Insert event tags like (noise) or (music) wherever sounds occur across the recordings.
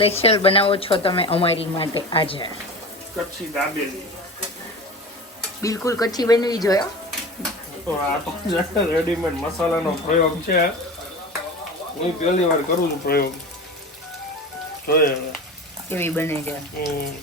Special બનાવો છો તમે અમારી માટે આજે? કચ્છી દાબેલી. બિલકુલ કચ્છી બનવી જોઈએ તો આ તો રેડીમેડ મસાલાનો પ્રયોગ છે. હું પહેલી વાર કરું છું પ્રયોગ. જોઈએ કેવી બને છે હમ.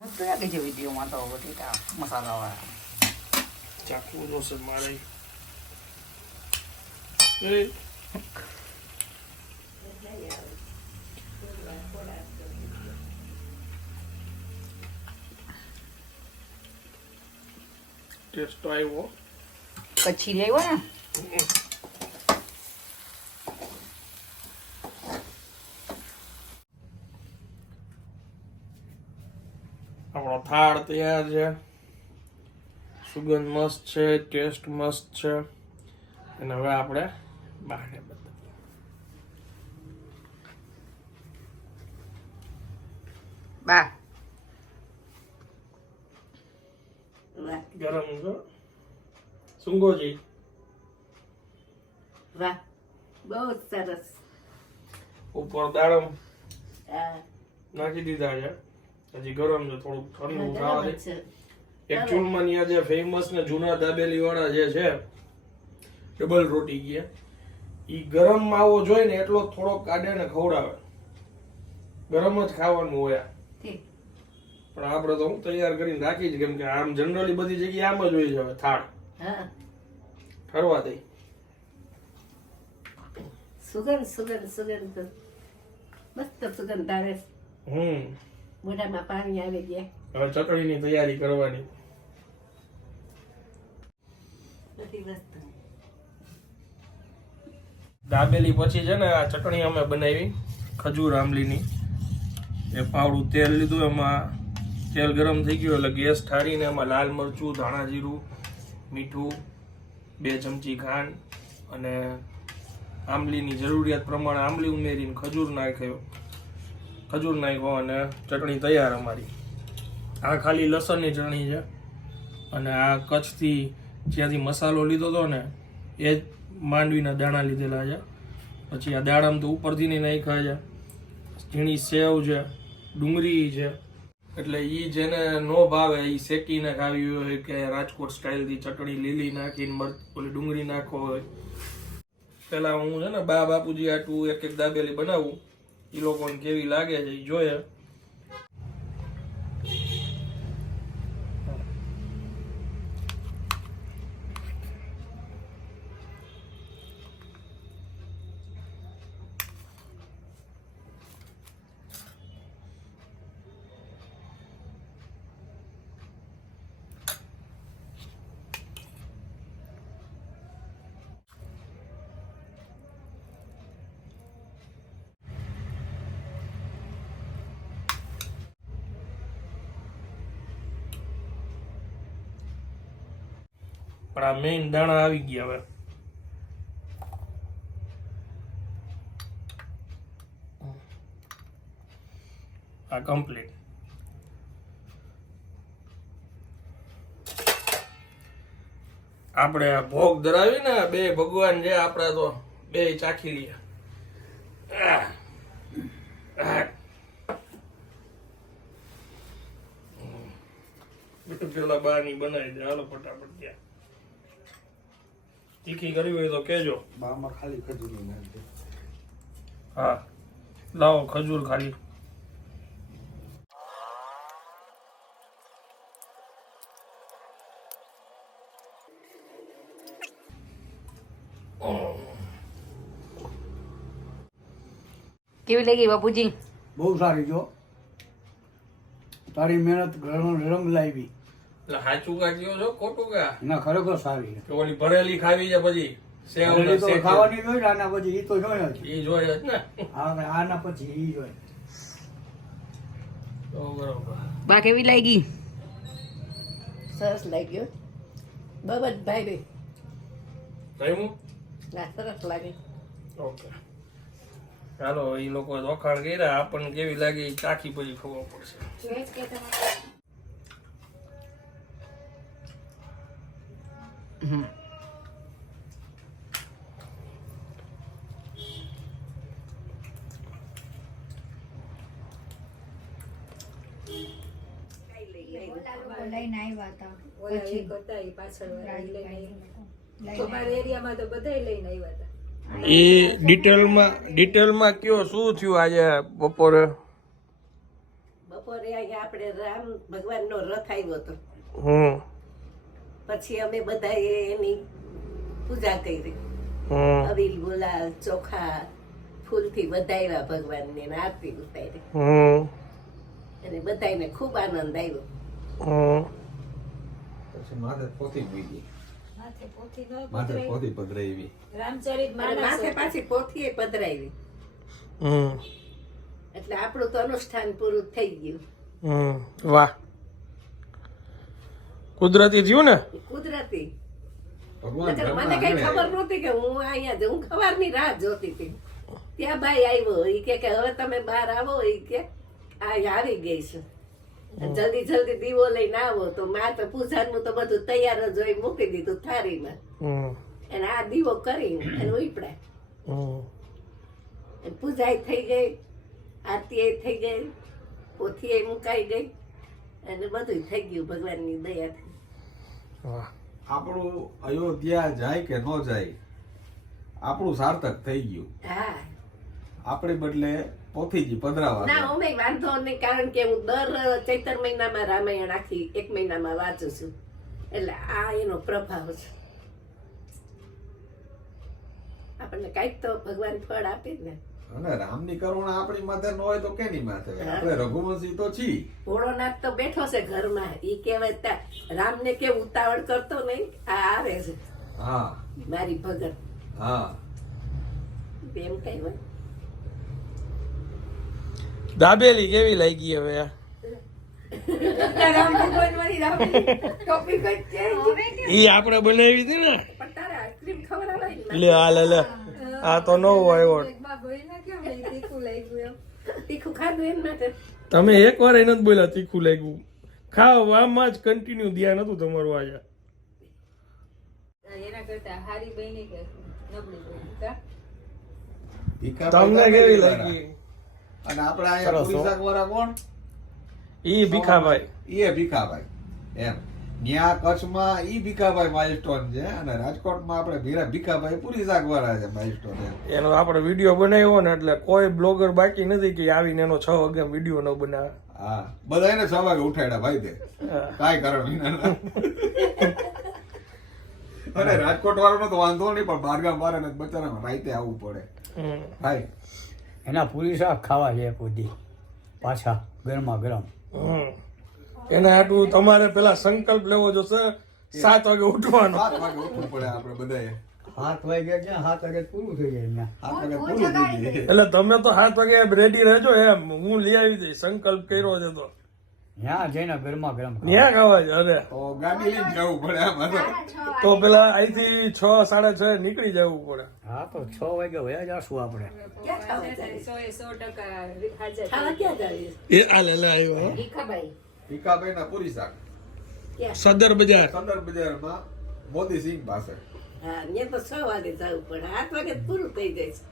મસ્ત લાગે છે વિડીયોમાં તો બટેટા મસાલાવાળા ચાકુ જોશે મારે એ ટેસ્ટ તો આવ્યો કચ્છી લેવો ને આપણો થાળ તૈયાર છે સુગંધ મસ્ત છે ટેસ્ટ મસ્ત છે અને હવે આપણે બહારને બતાવીએ બા. ગરમ છો? સુંગોજી. વાહ બહુ જ સરસ. ઉપર દાડમ હા, નાખી દીધા છે. હજી ગરમ છે થોડુંક ઠંડુ ખાવા દે. છે. એકચ્યુઅલમાં ત્યાં જે ફેમસ ને જૂના દાબેલી વાળા જે છે ડબલ રોટી ગયા. એ ગરમ માવો જોઈએ ને એટલો થોડોક કાઢે ને ખવડાવે. ગરમ જ ખાવાનું હોય પણ આપણે તો હું તૈયાર કરીને રાખી જ કેમ કે આમ જનરલી બધી જગ્યાએ આમ જ હોય છે હવે થાળ. હા. ઠરવા દઈ સુગંધ સુગંધ સુગંધ મસ્ત સુગંધ આવે હમ. મોઢામાં પાણી આવી ગયા હવે ચટણીની તૈયારી કરવાની. દાબેલી પછી છે ને આ ચટણી અમે બનાવી ખજૂર આંબલીની. એ પાવડું તેલ લીધું એમાં તેલ ગરમ થઈ ગયું એટલે ગેસ ઠારીને એમાં લાલ મરચું ધાણા જીરું મીઠું બે ચમચી ખાંડ અને આંબલીની જરૂરિયાત પ્રમાણે આંબલી ઉમેરીને ખજૂર નાખ્યો. ખજૂર નાખ્યો અને ચટણી તૈયાર અમારી. આ ખાલી લસણની ચટણી છે. અને આ કચ્છથી જ્યાંથી મસાલો લીધો હતો ને, એ જ માંડવીના દાણા લીધેલા છે. પછી આ દાડામ તો ઉપરથી નહીં નાખ્યા છે. ઝીણી સેવ છે, ડુંગળી છે. એટલે એ જેને નો ભાવે એ શેકીને ખાવી હોય કે રાજકોટ સ્ટાઇલથી ચટણી લીલી નાખીને મરચ, ઓલી ડુંગળી નાખો હોય. પેલા હું છે ને બા બાપુજી આટલું એક એક દાબેલી બનાવું. ઈ લોકોને કેવી લાગે છે એ જોઈએ. પણ આ મેઇન દાણા આવી ગયા હવે આ કમ્પ્લીટ આપણે આ ભોગ ધરાવી ને બે ભગવાન છે આપણે તો બે ચાખી લઈએ. પેલા બારની બનાવી દે હાલો ફટાફટ ત્યાં તીખી કરવી હોય તો કેજો બામાં ખાલી ખજૂરી નાખજે હા લાવો ખજૂર ખાલી કેવી લાગી બાપુજી બહુ સારી જો તારી મહેનત ઘણો રંગ લાવી એટલે સાચું કાઢ્યો છો? ખોટું કા? ના ખરેખર સારી ઓલી ભરેલી ખાવી છે પછી સેવ તો ખાવાની ને આના પછી ઈ તો જોઈએ જ ઈ જોઈએ જ ને? આ- આના પછી ઈ જોઈએ તો બરોબર. બા કેવી લાગી? સરસ લાગ્યો. બહુ ભાઈ ભાઈ થયું ના સરસ લાગી. ઓકે. ચાલો એ લોકો વખાણ કર્યા. આપણને કેવી લાગી? ચાખી પછી ખબર પડશે. લઈને આવ્યા હતા. ઓલા એક હતા એ પાછળ લઈને આવ્યા. લઈને એરિયામાં તો બધાય લઈને આવ્યા હતા. એ ડિટેલમાં ડિટેલમાં કયો શું થયું આજે બપોરે? બપોરે અહીંયા આપણે રામ ભગવાનનો રથ આવ્યો હતો. હમ. પછી અમે બધાએ એની પૂજા કરી. અવિલ ગુલાલ ચોખા ફૂલથી વધાવ્યા ભગવાનને ને આરતી ઉતારી. અને બધાને ખૂબ આનંદ આવ્યો પછી માથે પોતી મૂકી માથે પોથી ન માથે પોતી પધરાવી રામચરિત માથે પાછી પોથીએ પધરાવી હમ. એટલે આપણું તો અનુષ્ઠાન પૂરું થઈ ગયું. હમ. વાહ. કુદરતી થયું ને? કુદરતી. ભગવાન મને કઈ ખબર નહોતી કે હું અહીંયા જ- હું ખબરની રાહ જોતી હતી. ત્યાં ભાઈ આવ્યો ઈ કે કે હવે તમે બહાર આવો ઈ કે આ આવી ગઈ છે. જલ્દી જલ્દી દીવો લઈને આવો. તો માં તો પૂજાનું તો બધું તૈયાર જ હોય મૂકી દીધું થાળીમાં. હમ. અને આ દીવો કરી અને ઉપડ્યા પૂજા થઈ ગઈ આરતી થઈ ગઈ પોથી મુકાઈ ગઈ અને બધું થઈ ગયું ભગવાનની દયાથી. આપણું અયોધ્યા જાય કે ન જાય આપણું સાર્થક થઈ ગયું. આપણે બદલે પોથીજી પધરાવા ના અમે વાંધો નહીં કારણ કે હું દર ચૈતર મહિનામાં રામાયણ આખી એક મહિનામાં વાંચું છું. એટલે આ એનો પ્રભાવ છે. આપણને કાંઈક તો ભગવાન ફળ આપે જ ને. અને રામની કરુણા આપણી માથે ન હોય તો કેની માથે? આપણે રઘુવંશી તો છી. ભોળોનાથ તો બેઠો છે ઘરમાં. ઈ કહેવાય રામને કે ઉતાવળ કરતો નહીં? આ આવે છે. હા. મારી ભગત. હા. એમ કહેવાય દાબેલી કેવી લાગી હવે. ઈ આપણે બનાવી હતી ને. લે આ લે લે. આ તો નવો આવ્યો. એકમાં ભાઈને કેમ નહીં તીખું લાગ્યું એમ? તીખું ખાધું એમ માટે. તમે એક વાર એને જ બોલ્યા તીખું લાગ્યું ખાવ આમાં જ કન્ટિન્યુ ધ્યાન હતું તમારું આજે. એના કરતા હારી બની કે નબળી બની કા? ભીખાભાઈ તમને કેવી લાગી? અને આપણે અહીંયા કોણ? ઈ ભીખાભાઈ. ઈ ભીખાભાઈ. એમ. ન્યા કચ્છમાં ઈ ભીખાભાઈ માઇલસ્ટોન છે અને રાજકોટમાં આપણે ભીરા ભીખાભાઈ પુરી શાકવાળા છે માઇલસ્ટોન એનો આપણે વીડિયો બનાવ્યો ને એટલે કોઈ બ્લોગર બાકી નથી કે આવીને એનો છ વાગે વીડિયો ન બનાવે. હા બધાને છ વાગે ઉઠાડ્યા ભાઈ તે. કાંઈ કારણ વિના અને રાજકોટ વાળાનો તો વાંધો નહીં પણ બારગામ વાળાને બચારા બચારાને રાતે આવવું પડે. ભાઈ. એના પૂરી શાક ખાવા છે પૂરી પાછા ગરમા ગરમ. હમ. એના આટલું તમારે પેલા સંકલ્પ લેવો જોશે સાત વાગે ઉઠવાનો. સાત વાગે ઉઠવું પડે આપણે બધાએ. સાત વાગે ક્યાં સાત વાગે પૂરું થઈ જાય અહીંયા સાત વાગે પૂરું થઈ જાય. એટલે તમે તો સાત વાગે રેડી રહેજો એમ. હું લઈ આવી દઈશ સંકલ્પ કર્યો છે તો. ત્યાં જઈને ગરમા ગરમ. ન્યા ખાવા છે અરે. તો ગાડી લઈને જવું પડે આમાં. તો પેલા અહીંથી છ સાડા છ નીકળી જવું પડે. હા તો છ વાગે વયા જશું આપણે. સો એ સો ટકા એ આ લે લે આવ્યો હો. ભીખાભાઈ ના પૂરી શાક. સદર બજાર. સદર બજારમાં મોદી સિંહ પાસે હા ત્યાં તો છ વાગે જવું પડે આઠ વાગે પૂરું થઈ જાય છે.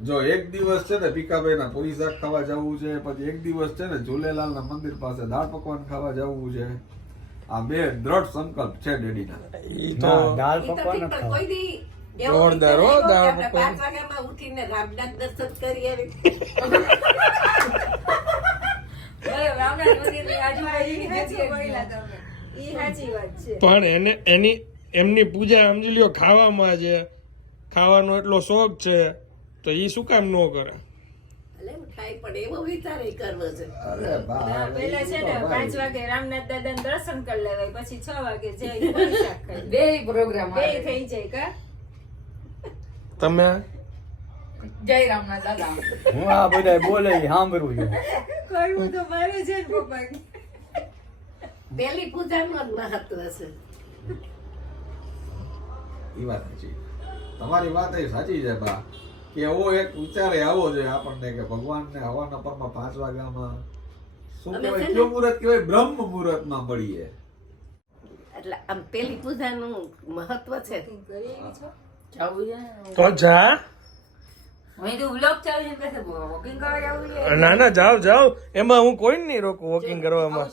જો એક દિવસ છે ને ભીખાભાઈ ના પૂરી શાક ખાવા જવું છે પછી એક દિવસ છે ને ઝૂલેલાલ ના મંદિર પાસે દાળ પકવાન ખાવા જવું છે. આ બે દ્રઢ સંકલ્પ છે ડેડીના. ઈ તો દાળ પકવાન કોઈ દી જોરદાર હો, દાળ પકવાન. પાંચ વાગ્યામાં ઉઠીને રામનાથ દર્શન કરી આવી (laughs) બરાબર, રામનાથ મંદિરની આજુબાજુની જગ્યાએ ઈ સાચી વાત છે પણ એને એની એમની પૂજા સમજી લ્યો ખાવામાં છે. ખાવાનો એટલો શોખ છે તો એ શું કામ ન કરે? એટલે પણ એવો વિચાર ય કરવો છે. અરે બા ના, પેલા છે ને પાંચ વાગે રામનાથ દાદા દર્શન કરી લેવાય પછી છ વાગે જઈ બે પ્રોગ્રામ બે થઈ જાય કા? તમે? જય રામના દાદા. હું આ બધા બોલે સાંભળું છું. કરવું તો મારે છે ને પપ્પા પેલી પૂજામાં જ મહત્વ છે. એ વાત સાચી. તમારી વાત એ સાચી છે બા કે એવો એક વિચાર આવો જોઈએ આપણને કે ભગવાનને હવાના પરમાં પાંચ વાગ્યામાં શું કહેવાય કયો મુહૂર્ત કહેવાય? બ્રહ્મ મુહૂર્તમાં મળીએ. એટલે આમ પેલી પૂજાનું મહત્વ છે. તો જા. ને ના ના જાઓ જાઓ. એમાં હું કોઈ નહીં રોકું વોકિંગ કરવામાં.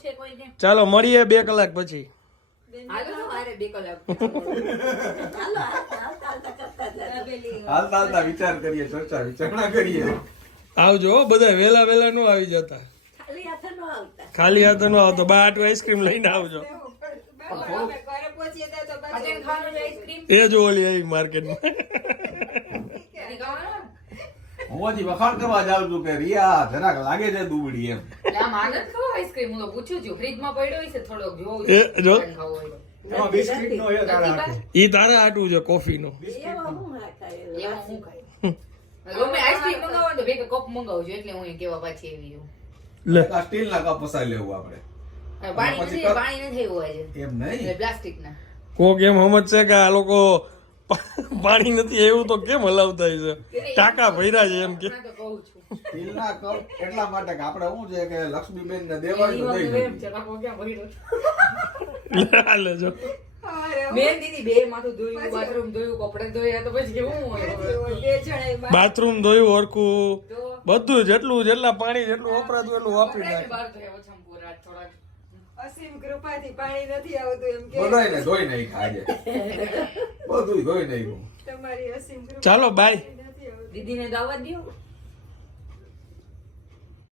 ચાલો મળીએ બે કલાક પછી હાલો તો મારે બે કલાક ચાલો હાલતા હાલતા વિચાર કરીએ ચર્ચા વિચારણા કરીએ આવજો હો, બધા વેલા વેલા નો આવી જતા ખાલી હાથે ન આવતા બા આટલું આઈસ્ક્રીમ લઈને આવજો એ જો ઓલી આવી માર્કેટમાં હજી વખાણ કરવા જાવ છું કે રિયા જરાક લાગે છે દુબડી એમ. આમ આનંદ ખાવો આઈસ્ક્રીમ હું તો પૂછું છું ફ્રીજમાં પડ્યો છે થોડોક એ જો. ઈ તારે આટવું છે કોફી નું. હું ગમે આઈસ્ક્રીમ મંગાવો ને તો કપ મંગાવજો એટલે હું કેવા પાછી એવી છું લે. આ સ્ટીલના કપ પસાઈ લેવું આપણે. પાણી નથી પાણી નથી એવું આજે એમ નહીં? પ્લાસ્ટિક ના કોક એમ સમજશે કે આ લોકો (laughs) પાણી નથી એવું તો કેમ હલાવતા છે? ટાંકા ભર્યા છે એમ કે. તો કહું છું. સ્ટીલના કપ એટલા માટે કે આપણે શું છે કે લક્ષ્મીબેન ને દેવાળી દઈ જો. મેં દીદી બે માથું ધોયું બાથરૂમ ધોયું ઓરખું ધોયા તો પછી કેવું હોય? બે જણાએ બા- બાથરૂમ ધોયું હરખું. તો બધું જેટલું જેટલા પાણી જેટલું વપરાતું એટલું વાપરી કપડાં અસીમ કૃપાથી પાણી નથી આવતું એમ કે. બધાયને ધોઈ નાખ્યા આજે. બધું ધોઈ નાખ્યું. તમારી અસીમ કૃપા ચાલો બાય દીદીને દાવા દો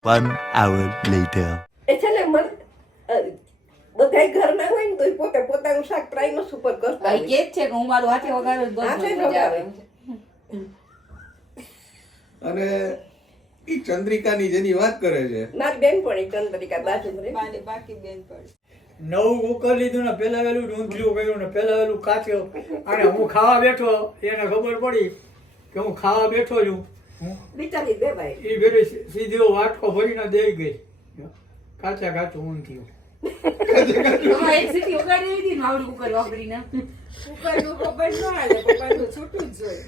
One hour later. એ છે ને મન બધા ઘરના હોય ને તો પોતે પોતાનું શાક પ્રાઇમસ ઉપર કરતા હોય. કે જ છે કે હું મારું હાથે વગાડું હાથે વગાડે. અને ઈ ચંદ્રિકાની જેની વાત કરે છે. મારી બેન પણ એ ચંદ્રિકા બાજુ બાકી બેન પણ. નવું કુકર લીધું ને પેલા વેલું ઊંધિયું કર્યું ને પેલા વેલું કાચ્યો અને હું ખાવા બેઠો એને ખબર પડી કે હું ખાવા બેઠો છું. બિચારી દેવાય એ ભેરી સીધો વાટકો ભરીને દઈ ગઈ. કાચા કાચું ખબર ન છૂટું જ જોઈએ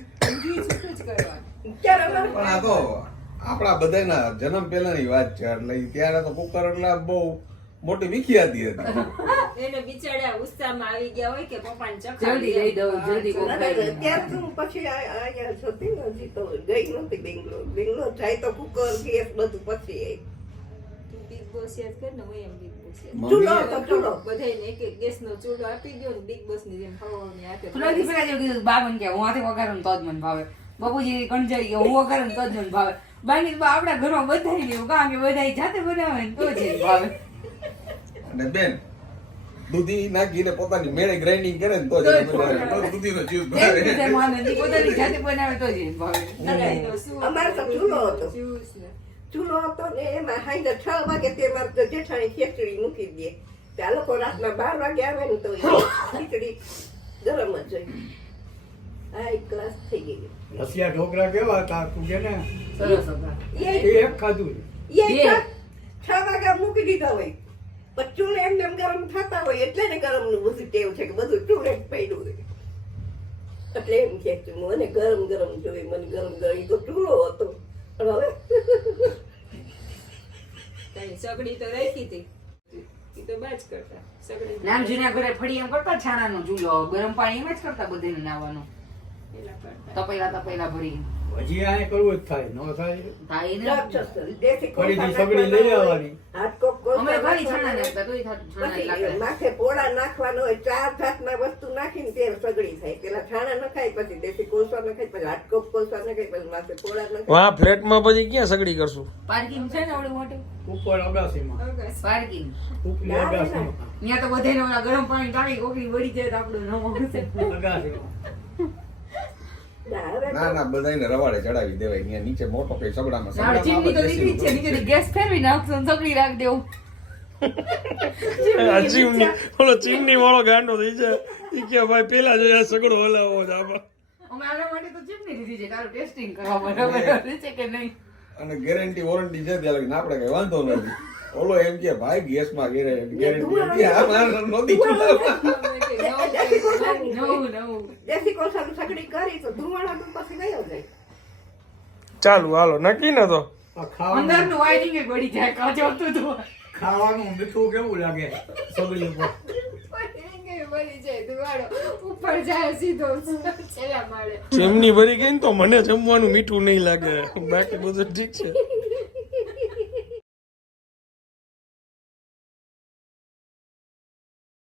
આપણા બધાના જન્મ પહેલાની વાત છે. એટલે ત્યારે તો કુકર એટલે બહુ મોટી વિખ્યાતી હતી. (laughs) એને બિચારા ઉત્સાહમાં આવી ગયા હોય કે પપ્પાને જલ્દી લઈ દઉં, જલ્દી ના, તો પછી અહીંયા જ હતી તો ગઈ નથી બેંગ્લોર. બેંગ્લોર જાય તો કુકર ગેસ બધું પછી આવી. બિગ બોસ યાદ કર ને હું એમ બિગ બોસ ચૂલો મમ્મીએ ચૂલો. બધાને એક એક ગેસ નો ચૂલો આપી ગયો ને બિગ બોસની જેમ ખાવાની હાથે ફુલાજી પેલા જેવું કીધું બા કે હું હાથે વગાડું ને તો જ મને ભાવે. બાપુજી કંટાળી ગયા હું વગાડું ને તો જ મને ભાવે. બાકી બા આપણા ઘરમાં બધાય લેવું કારણ કે બધા જાતે બનાવે ને તો જ ભાવે. અને બેન દૂધી નાખીને પોતાની મેળે ગ્રાઇન્ડિંગ કરે ને તો જ દૂધીનો જ્યુસ બનાવે. માને પોતાની જાતે બનાવે તો જ ભાવે. અમારે તો ચૂલો હતો. ને. ચૂલો હતો ને એમાં હાઈ છ વાગે તે મારે તો જેઠાણી ખીચડી મૂકી દે. ત્યાં લોકો રાતના બાર વાગે આવે ને તો ખીચડી ગરમ જ હોય. હા એક ગ્લાસ થઈ ગઈ. રસિયા ઢોકળા કેવા હતા તું કે ને? સરસ હતા. એ એ એક ખાધું એ છ- મૂકી દીધા હોય. પણ ચૂલે એમને એમ ગરમ થતા હોય એટલે ને ગરમનું બધું ટેવ છે કે બધું ચૂલે પડ્યું હોય. એટલે એમ કે મને ગરમ ગરમ જોઈએ મને ગરમ ગરમ. તો ચૂલો હતો. પણ હવે સગડી તો રાખી હતી. તો બાજ કરતા. નામ જૂના ઘરે ફળી એમ કરતા છાણાનો ચૂલો ગરમ પાણી એમ જ કરતા બધાને નાવાનું. તપેલા તપેલા ભરી. હજી આ કરવું જ થાય ન થાય? થાય ને? રાક્ષસ, દેશી સગડી લઈ નાખવાના હોય, આવવાની. હાથકોપ અમે ઘણી છાણા નાખતા તોય છાણા પછી માથે પોળા નાખવાનો હોય ચાર જાતના વસ્તુ નાખીને તે સગડી થાય. પેલા છાણા નખાય પછી દેશી કોલસા નખાય પછી હાટકોપ કોલસા નખાય પછી માથે પોળા નખાય. ફ્લેટમાં પછી ક્યાં સગડી કરશું? પાર્કિંગ છે ને મોટું? ઉપર અગાસીમાં. પાર્કિંગ. અગાસીમાં. ત્યાં તો બધાને ગરમ પાણી ટાળી કોકરી વળી જાય તો આપણું અગાસીમાં. ના, ના બધાને રવાડે ચડાવી દેવાય. અહીંયા નીચે મોટો કઈ સગડામાં સગડામાં ચીમની તો નીકળી છે નીચે ગેસ ફેરવી નાખશો ને સગડી રાખ દેવું. આ ચીમની ઓલો ચીમની વાળો ગાંડો થઈ જાય. ઈ કે ભાઈ પેલા જો સગડો હલાવો છે આમાં. અમે આના માટે તો ચીમની લીધી છે તારું ટેસ્ટિંગ કરવા બરાબર છે કે નહીં? અને ગેરંટી વોરંટી છે ત્યાં આપણે કઈ વાંધો નથી. ઓલો એમ કે ભાઈ ગેસમાં ગેરંટી આ ચૂલામાં. અમે કે નવું નવું નવું. દેશી કોલસાની સગડી કરી તો ધુમાડા પછી ગયો જાય. ચાલુ હાલો નક્કી ન તો? અંદરનું વાયરિંગ એ બળી જાય કાચો હતું તો. ખાવાનું મીઠું કેવું લાગે? સગડી ઉપર. ચેમની ભરી ગઈ ને તો મને જમવાનું મીઠું નહીં લાગે. બાકી બધું ઠીક છે.